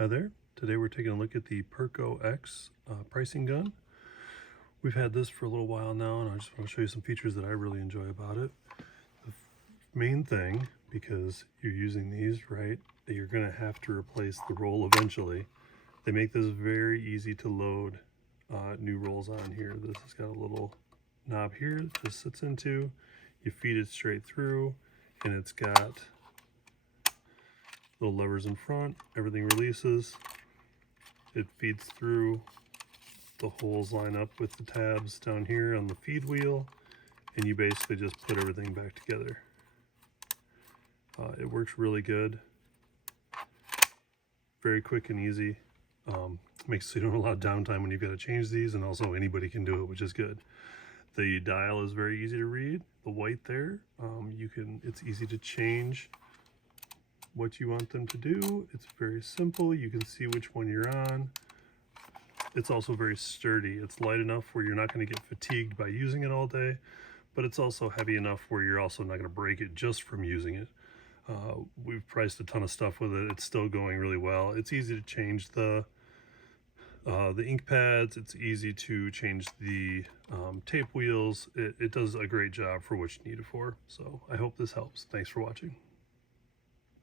Hi there. Today we're taking a look at the Perco X pricing gun. We've had this for a little while now, and I just want to show you some features that I really enjoy about it. The main thing, because you're using these, right, that you're going to have to replace the roll eventually. They make this very easy to load new rolls on here. This has got a little knob here that this sits into. You feed it straight through, and it's got little levers in front. Everything releases. It feeds through. The holes line up with the tabs down here on the feed wheel, and you basically just put everything back together. It works really good. Very quick and easy. Makes so you don't have a lot of downtime when you've got to change these, and also anybody can do it, which is good. The dial is very easy to read. The white there, it's easy to change what you want them to do. It's very simple. You can see which one you're on. It's also very sturdy. It's light enough where you're not going to get fatigued by using it all day, but it's also heavy enough where you're also not going to break it just from using it. We've priced a ton of stuff with it. It's still going really well. It's easy to change the ink pads. It's easy to change the tape wheels. It does a great job for what you need it for. So I hope this helps. Thanks for watching.